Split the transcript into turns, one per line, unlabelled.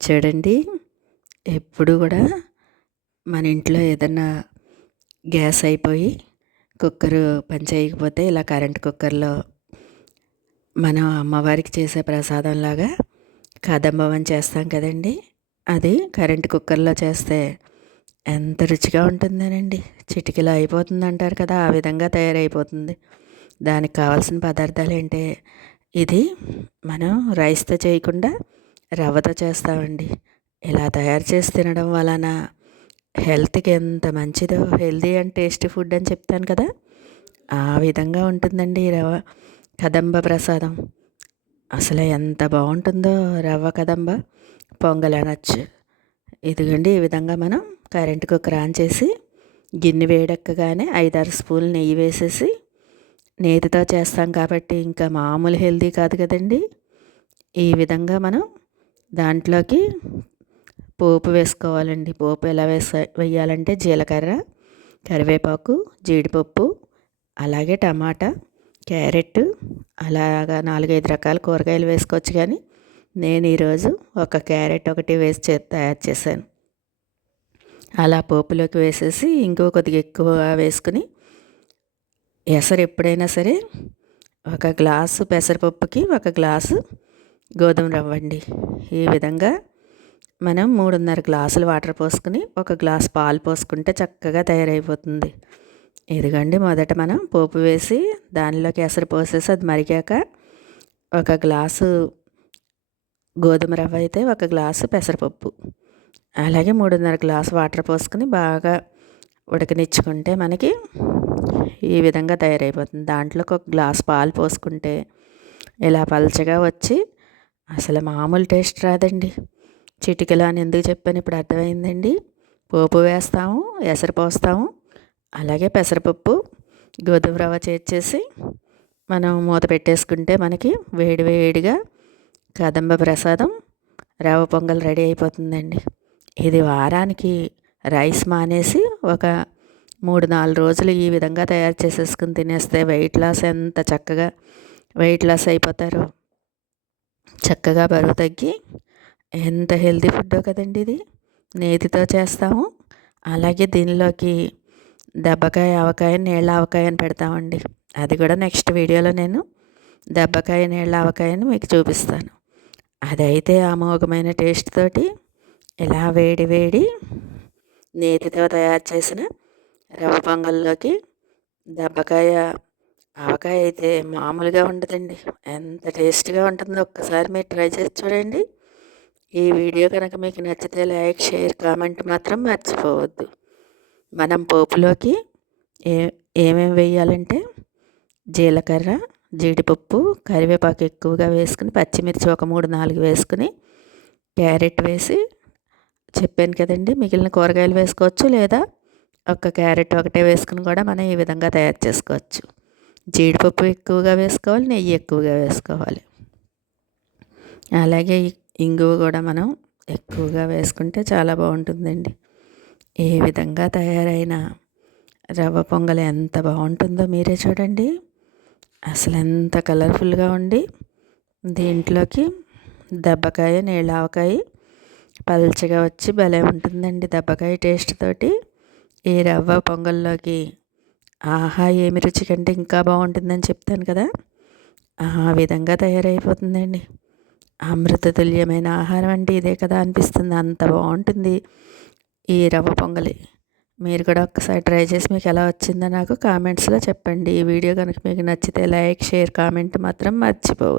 చూడండి ఎప్పుడు కూడా మన ఇంట్లో ఏదన్నా గ్యాస్ అయిపోయి కుక్కర్ పని చేయకపోతే ఇలా కరెంట్ కుక్కర్లో మనం అమ్మవారికి చేసే ప్రసాదంలాగా కదంబవం చేస్తాం కదండి. అది కరెంట్ కుక్కర్లో చేస్తే ఎంత రుచిగా ఉంటుందనండి. చిటికలో అయిపోతుంది అంటారు కదా ఆ విధంగా తయారైపోతుంది. దానికి కావాల్సిన పదార్థాలు ఏంటి ఇది మనం రైస్తో చేయకుండా రవ్వతో చేస్తామండి. ఇలా తయారు చేసి తినడం వలన హెల్త్కి ఎంత మంచిదో హెల్దీ అండ్ టేస్టీ ఫుడ్ అని చెప్తాను కదా ఆ విధంగా ఉంటుందండి ఈ రవ్వ కదంబ ప్రసాదం. అసలు ఎంత బాగుంటుందో రవ్వ కదంబ పొంగల్ అనొచ్చు. ఇదిగండి ఈ విధంగా మనం కరెంట్ కుక్కర్ ఆన్ చేసి గిన్నె వేడెక్కగానే ఐదారు స్పూన్లు నెయ్యి వేసేసి నేతితో చేస్తాం కాబట్టి ఇంకా మామూలు హెల్దీ కాదు కదండి. ఈ విధంగా మనం దాంట్లోకి పోపు వేసుకోవాలండి. పోపు ఎలా వేస వేయాలంటే జీలకర్ర కరివేపాకు జీడిపప్పు అలాగే టమాటా క్యారెట్ అలాగా నాలుగైదు రకాల కూరగాయలు వేసుకోవచ్చు కానీ నేను ఈరోజు ఒక క్యారెట్ ఒకటి వేసి తయారు చేశాను. అలా పోపులోకి వేసేసి ఇంకో కొద్దిగా ఎక్కువ వేసుకుని ఎసరు ఎప్పుడైనా సరే ఒక గ్లాసు పెసరపప్పుకి ఒక గ్లాసు గోధుమ రవ్వ అండి. ఈ విధంగా మనం మూడున్నర గ్లాసులు వాటర్ పోసుకుని ఒక గ్లాస్ పాలు పోసుకుంటే చక్కగా తయారైపోతుంది. ఇదిగండి మొదట మనం పోపు వేసి దానిలోకి ఎసరు పోసేసి అది మరిగాక ఒక గ్లాసు గోధుమ రవ్వ అయితే ఒక గ్లాసు పెసరపప్పు. అలాగే మూడున్నర గ్లాసు వాటర్ పోసుకుని బాగా ఉడకనిచ్చుకుంటే మనకి ఈ విధంగా తయారైపోతుంది. దాంట్లోకి ఒక గ్లాస్ పాలు పోసుకుంటే ఇలా పలచగా వచ్చి అసలు మామూలు టేస్ట్ రాదండి. చిటికలో అని ఎందుకు చెప్పాను? ఇప్పుడు అర్థమైందండి. పోపు వేస్తాము ఎసరు పోస్తాము అలాగే పెసరపప్పు గోధుమ రవ్వ చేర్చేసి మనం మూత పెట్టేసుకుంటే మనకి వేడి వేడిగా కదంబ ప్రసాదం రవ్వ పొంగల్ రెడీ అయిపోతుందండి. ఇది వారానికి రైస్ మానేసి ఒక మూడు నాలుగు రోజులు ఈ విధంగా తయారు చేసేసుకుని తినేస్తే వెయిట్ లాస్ ఎంత చక్కగా వెయిట్ లాస్ అయిపోతారు. చక్కగా బరువు తగ్గి ఎంత హెల్తీ ఫుడ్డో కదండి ఇది. నేతితో చేస్తాము. అలాగే దీనిలోకి దెబ్బకాయ ఆవకాయ నీళ్ళ ఆవకాయ అని పెడతామండి. అది కూడా నెక్స్ట్ వీడియోలో నేను దెబ్బకాయ నీళ్ళ ఆవకాయని మీకు చూపిస్తాను. అదైతే అమోఘమైన టేస్ట్ తోటి ఇలా వేడి వేడి నేతితో తయారు చేసిన రవ్వ పొంగల్లోకి దెబ్బకాయ ఆవకాయ అయితే మామూలుగా ఉండదండి. ఎంత టేస్ట్గా ఉంటుందో ఒక్కసారి మీరు ట్రై చేసి చూడండి. ఈ వీడియో కనుక మీకు నచ్చితే లైక్ షేర్ కామెంట్ మాత్రం మర్చిపోవద్దు. మనం పోపులోకి ఏ ఏమేమి వేయాలంటే జీలకర్ర జీడిపప్పు కరివేపాకు ఎక్కువగా వేసుకుని పచ్చిమిర్చి ఒక మూడు నాలుగు వేసుకుని క్యారెట్ వేసి చెప్పాను కదండి మిగిలిన కూరగాయలు వేసుకోవచ్చు లేదా ఒక క్యారెట్ ఒకటే వేసుకుని కూడా మనం ఈ విధంగా తయారు చేసుకోవచ్చు. జీడిపప్పు ఎక్కువగా వేసుకోవాలి నెయ్యి ఎక్కువగా వేసుకోవాలి. అలాగే ఇంగువ కూడా మనం ఎక్కువగా వేసుకుంటే చాలా బాగుంటుందండి. ఏ విధంగా తయారైన రవ్వ పొంగల్ ఎంత బాగుంటుందో మీరే చూడండి. అసలు ఎంత కలర్ఫుల్గా ఉండి దీంట్లోకి దెబ్బకాయ నీళ్ళావకాయ పల్చగా వచ్చి భలే ఉంటుందండి దెబ్బకాయ టేస్ట్ తోటి. ఈ రవ్వ పొంగల్లోకి ఆహా ఏమి రుచి కంటే ఇంకా బాగుంటుందని చెప్తాను కదా. ఆ విధంగా తయారైపోతుందండి. అమృతతుల్యమైన ఆహారం అంటే ఇదే కదా అనిపిస్తుంది. అంత బాగుంటుంది ఈ రవ్వ పొంగలి. మీరు కూడా ఒక్కసారి ట్రై చేసి మీకు ఎలా వచ్చిందో నాకు కామెంట్స్లో చెప్పండి. ఈ వీడియో కనుక మీకు నచ్చితే లైక్ షేర్ కామెంట్ మాత్రం మర్చిపోవద్దు.